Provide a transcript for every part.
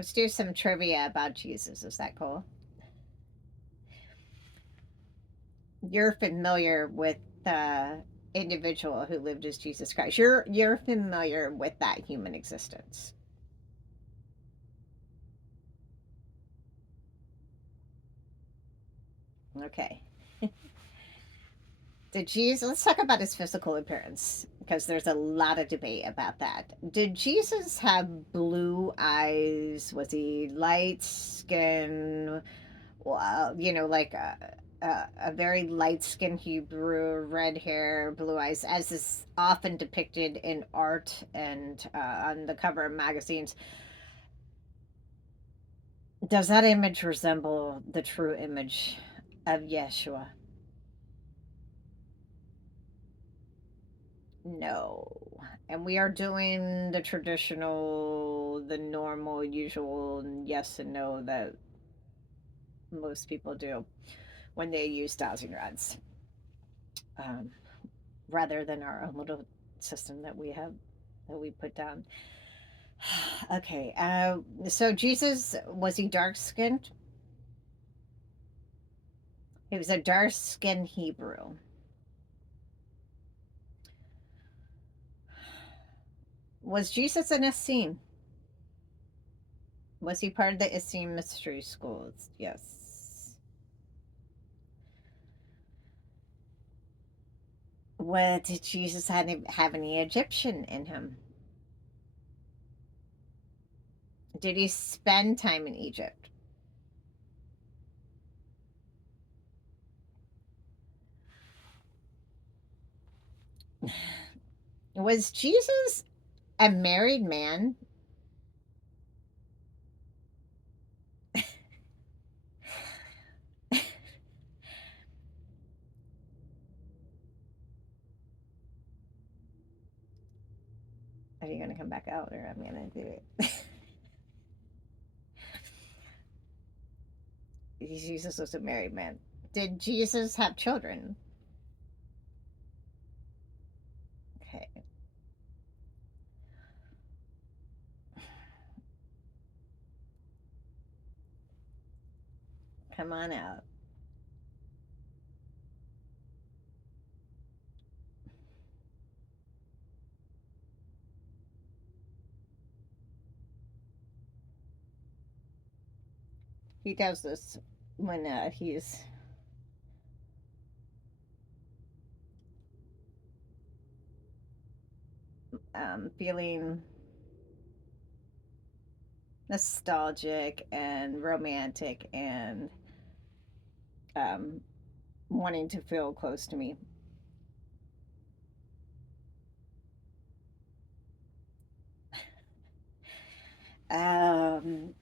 Let's do some trivia about Jesus. Is that cool? You're familiar with the individual who lived as Jesus Christ. You're familiar with that human existence. Okay. Did Jesus, let's talk about his physical appearance because there's a lot of debate about that. Did Jesus have blue eyes? Was he light skin? Well, like a very light skinned Hebrew, red hair, blue eyes, as is often depicted in art and on the cover of magazines. Does that image resemble the true image of Yeshua? No. And we are doing the traditional, the normal, usual yes and no that most people do when they use dowsing rods, um, rather than our own little system that we have that we put down. Okay. So Jesus, was he dark skinned? He was a dark skinned Hebrew. Was Jesus an Essene? Was he part of the Essene mystery schools? Yes. What did Jesus have any Egyptian in him? Did he spend time in Egypt? Was Jesus a married man? Are you going to come back out or I'm going to do it? Jesus was a married man. Did Jesus have children? Okay, come on out. He does this when he's feeling nostalgic and romantic and um, wanting to feel close to me. Um,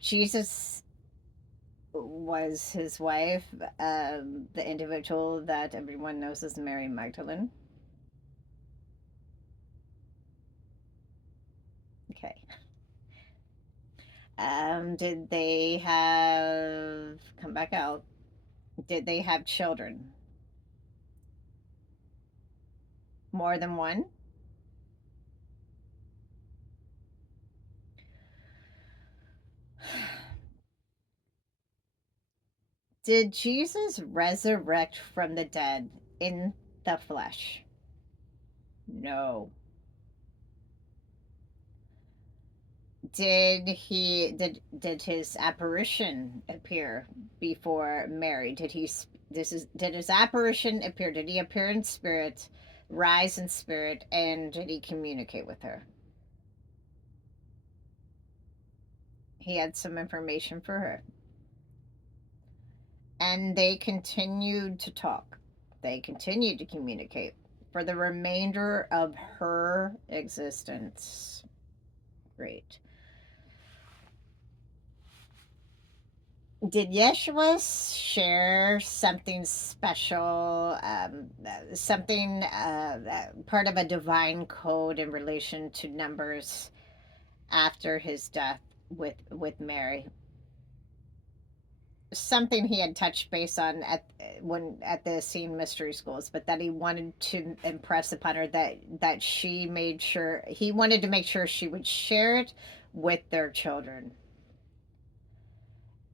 Jesus was his wife, the individual that everyone knows as Mary Magdalene. Okay. Did they have come back out? Did they have children? More than one? Did Jesus resurrect from the dead in the flesh? No. Did his apparition appear before Mary? Did his apparition appear? Did he appear in spirit, rise in spirit, and did he communicate with her? He had some information for her. And they continued to talk. They continued to communicate for the remainder of her existence. Great. Did Yeshua share something special, something part of a divine code in relation to numbers after his death with Mary? Something he had touched base on at the Scene Mystery Schools, but that he wanted to impress upon her that she made sure he wanted to make sure she would share it with their children.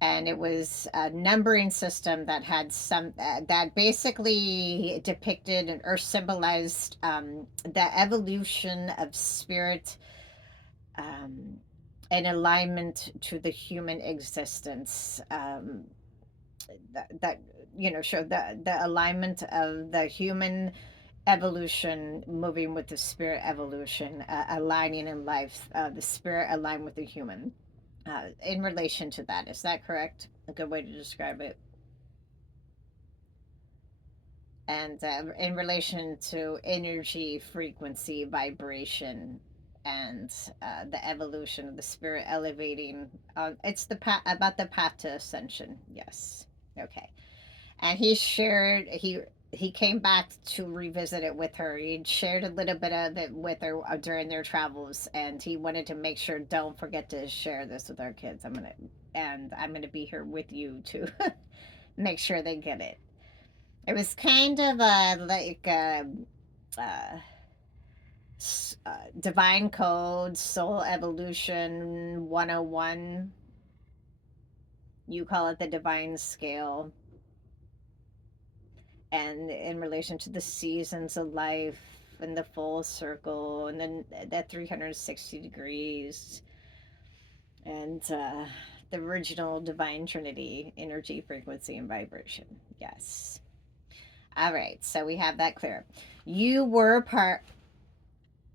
And it was a numbering system that had some that basically depicted or symbolized the evolution of spirit, um, in alignment to the human existence. That showed the alignment of the human evolution moving with the spirit evolution, aligning in life, the spirit aligned with the human, in relation to that. Is that correct? A good way to describe it. And in relation to energy, frequency, vibration, and the evolution of the spirit elevating. It's about the path to ascension. Yes. Okay. And he came back to revisit it with her. He shared a little bit of it with her during their travels, and he wanted to make sure, don't forget to share this with our kids. I'm gonna be here with you to make sure they get it. It was kind of like uh, divine code, soul evolution 101. You call it the divine scale, and in relation to the seasons of life and the full circle, and then that 360 degrees, and the original divine trinity, energy, frequency, and vibration. Yes. All right, so we have that clear. You were part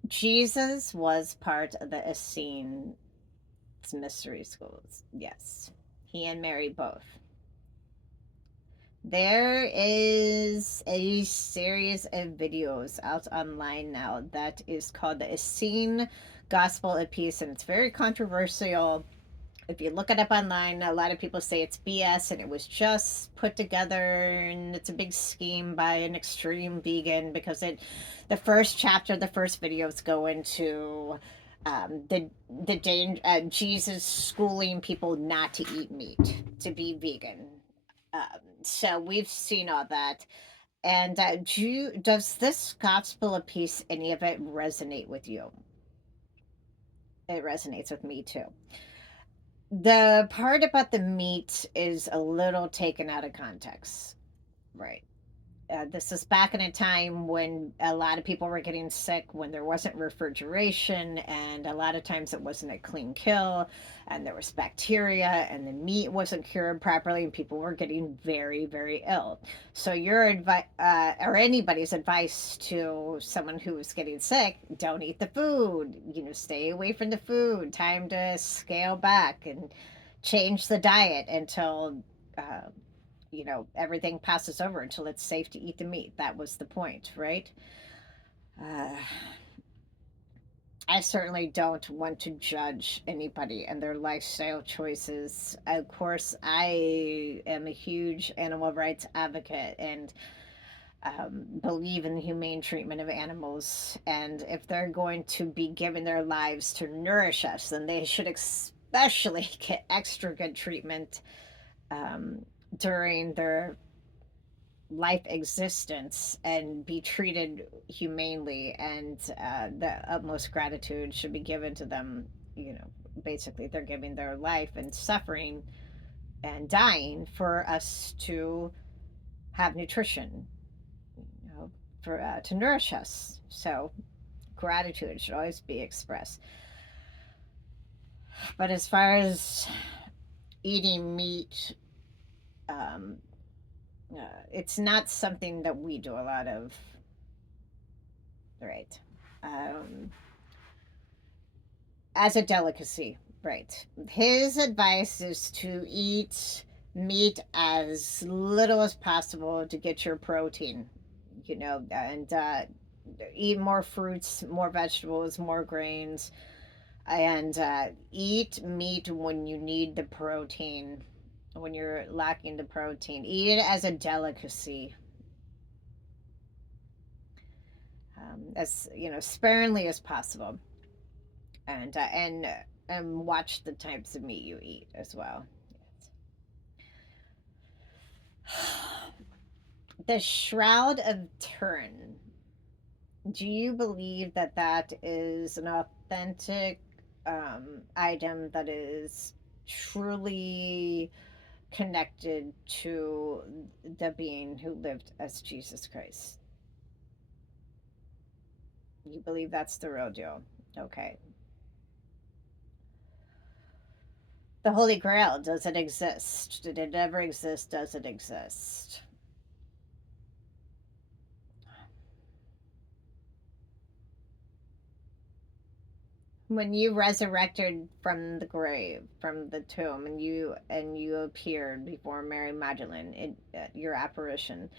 Jesus was part of the Essene mystery schools. Yes. He and Mary both. There is a series of videos out online now that is called the Essene Gospel of Peace, and it's very controversial. If you look it up online, a lot of people say it's BS and it was just put together and it's a big scheme by an extreme vegan, because the first chapter, the first videos go into the danger, Jesus schooling people not to eat meat, to be vegan. So we've seen all that. And does this gospel of peace, any of it resonate with you? It resonates with me too. The part about the meat is a little taken out of context, right? This is back in a time when a lot of people were getting sick, when there wasn't refrigeration, and a lot of times it wasn't a clean kill, and there was bacteria, and the meat wasn't cured properly, and people were getting very, very ill. So your advice, or anybody's advice to someone who is getting sick: don't eat the food. Stay away from the food. Time to scale back and change the diet until. Everything passes over until it's safe to eat the meat. That was the point, right? Uh, I certainly don't want to judge anybody and their lifestyle choices. Of course, I am a huge animal rights advocate and believe in the humane treatment of animals. And if they're going to be given their lives to nourish us, then they should especially get extra good treatment um, during their life existence, and be treated humanely, and the utmost gratitude should be given to them. Basically they're giving their life and suffering and dying for us to have nutrition, for to nourish us. So gratitude should always be expressed. But as far as eating meat, um, it's not something that we do a lot of, right? um, as a delicacy, right? His advice is to eat meat as little as possible to get your protein, and eat more fruits, more vegetables, more grains, and eat meat when you need the protein, when you're lacking the protein. Eat it as a delicacy, as sparingly as possible, and watch the types of meat you eat as well. The Shroud of Turin. Do you believe that that is an authentic item that is truly connected to the being who lived as Jesus Christ. You believe that's the real deal. Okay. The Holy Grail, does it exist? Did it ever exist? Does it exist? When you resurrected from the grave, from the tomb, and you appeared before Mary Magdalene, your apparition,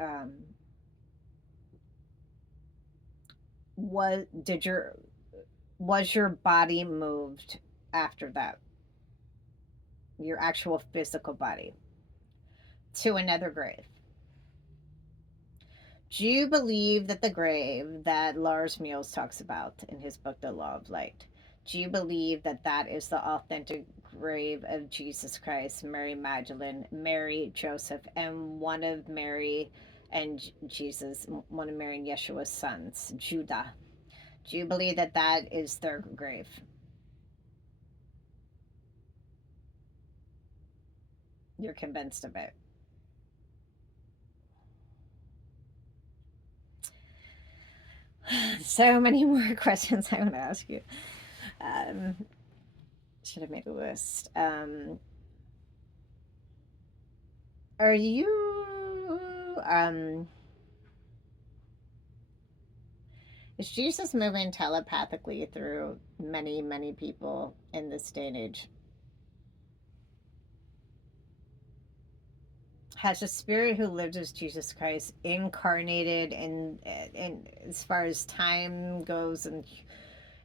um, did your was your body moved after that? Your actual physical body to another grave? Do you believe that the grave that Lars Meals talks about in his book, The Law of Light, do you believe that that is the authentic grave of Jesus Christ, Mary Magdalene, Mary, Joseph, and one of Mary and Jesus, one of Mary and Yeshua's sons, Judah? Do you believe that that is their grave? You're convinced of it. So many more questions I want to ask you. Um, should have made a list. Are you is Jesus moving telepathically through many, many people in this day and age? Has the spirit who lived as Jesus Christ incarnated in as far as time goes and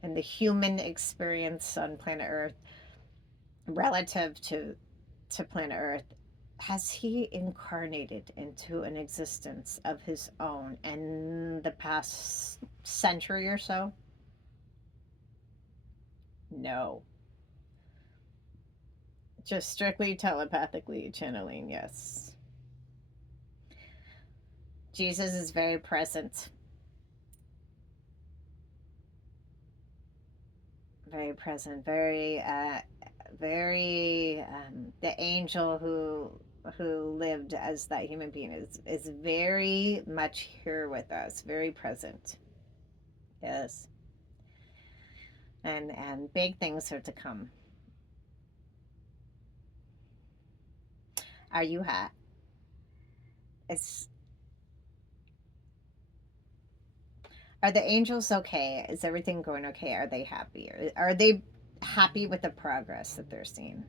the human experience on planet Earth relative to planet Earth, has he incarnated into an existence of his own in the past century or so? No. Just strictly telepathically channeling, yes. Jesus is very present. Very present. The angel who lived as that human being is very much here with us, very present. Yes. And big things are to come. Are you ha it's Are the angels okay? Is everything going okay? Are they happy? Are they happy with the progress that they're seeing?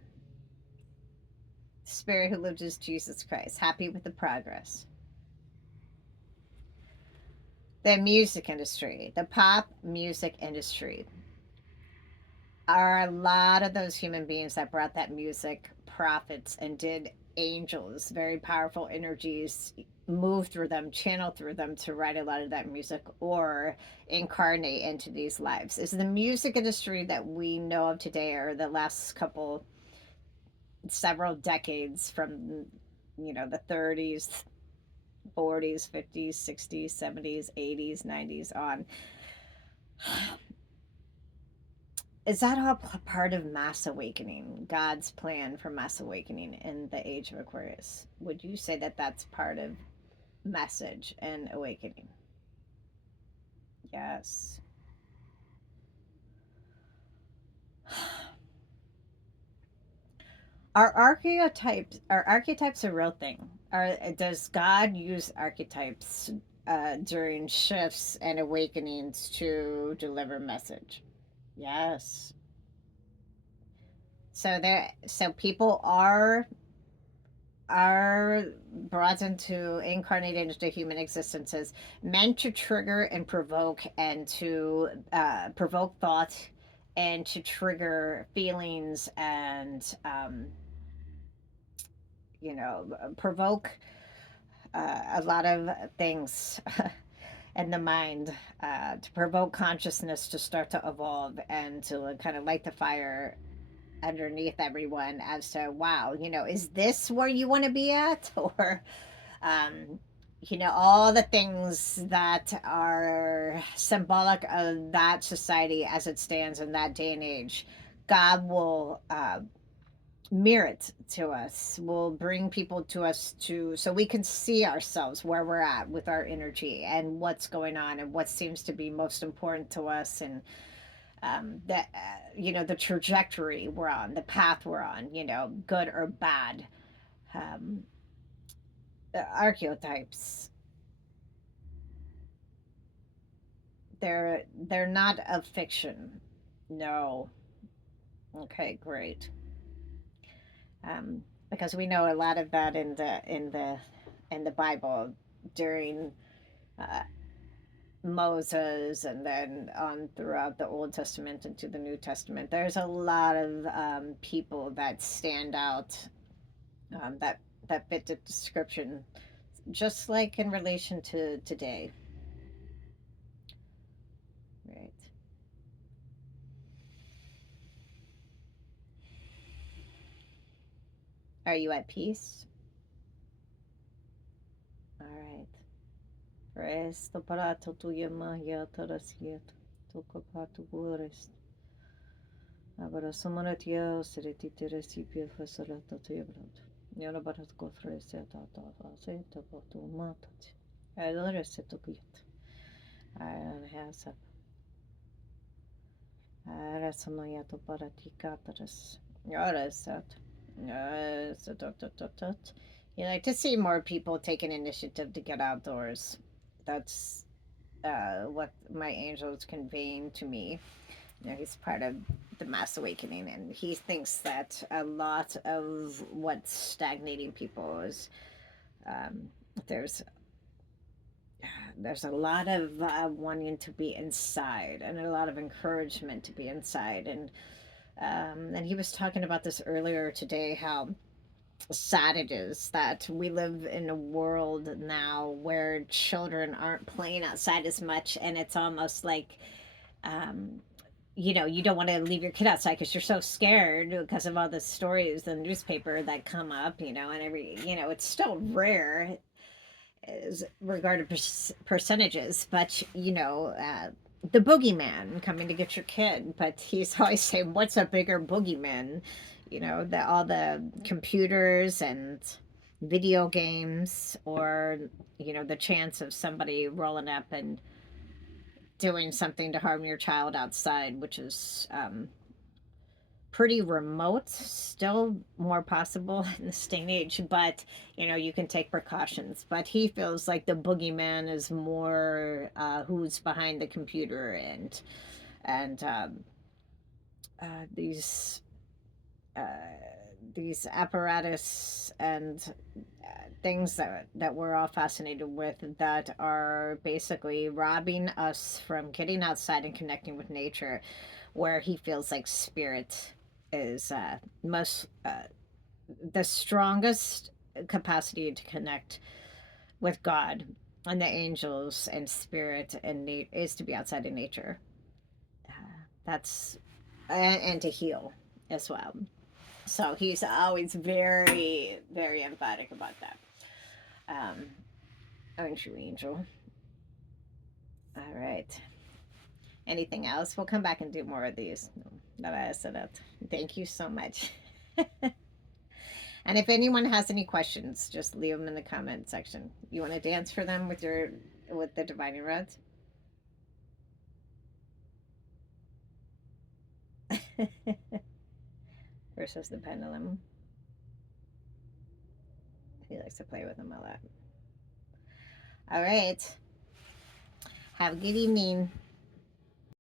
Spirit who lived as Jesus Christ, happy with the progress. The music industry, the pop music industry, are a lot of those human beings that brought that music prophets and did angels, very powerful energies, move through them, channel through them to write a lot of that music or incarnate into these lives. Is the music industry that we know of today, or the last couple, several decades from, the 30s, 40s, 50s, 60s, 70s, 80s, 90s on, is that all part of mass awakening, God's plan for mass awakening in the age of Aquarius? Would you say that that's part of message and awakening? Yes. Are archetypes a real thing? Does God use archetypes during shifts and awakenings to deliver message? Yes. So people are brought into incarnated into human existences meant to trigger and provoke and to provoke thought and to trigger feelings and provoke a lot of things in the mind, to provoke consciousness to start to evolve and to kind of light the fire underneath everyone as to, wow, is this where you want to be at? Or um, all the things that are symbolic of that society as it stands in that day and age, God will mirror it to us, will bring people to us to so we can see ourselves where we're at with our energy and what's going on and what seems to be most important to us, and that the trajectory we're on, the path we're on, good or bad. um, Archetypes, they're not of fiction. No. Okay, great. um, because we know a lot of that in the Bible during uh, Moses, and then on throughout the Old Testament into the New Testament. There's a lot of people that stand out, that fit the description, just like in relation to today. Right. Are you at peace? All right. Presto parato tu yamaya tarasiet. Toko patu gores. Abra samaratia sereti teresipia fasalata tebrat. Yana barat kofre seta ta seta patu matat. Allora se to kuyat. Ara hasa. Ara samaya to paratika taras. Ara sat. You like to see more people take an initiative to get outdoors. That's what my angel is conveying to me. He's part of the mass awakening, and he thinks that a lot of what's stagnating people is um, there's there's a lot of wanting to be inside and a lot of encouragement to be inside, and he was talking about this earlier today, how sad it is that we live in a world now where children aren't playing outside as much, and it's almost like um, you don't want to leave your kid outside because you're so scared because of all the stories in the newspaper that come up, and it's still rare as regarded percentages, but the boogeyman coming to get your kid. But he's always saying, what's a bigger boogeyman? All the computers and video games, or the chance of somebody rolling up and doing something to harm your child outside, which is pretty remote, still more possible in this day and age, but you can take precautions. But he feels like the boogeyman is more who's behind the computer, and uh, these uh, these apparatus and things that we're all fascinated with, that are basically robbing us from getting outside and connecting with nature, where he feels like spirit is most the strongest capacity to connect with God and the angels and spirit and is to be outside in nature. Uh, that's and to heal as well. So he's always very, very emphatic about that. Um, aren't you, Angel? All right. Anything else? We'll come back and do more of these. That I set up. Thank you so much. And if anyone has any questions, just leave them in the comment section. You want to dance for them with the divining rods? Versus the pendulum. He likes to play with them a lot. All right. Have a good evening.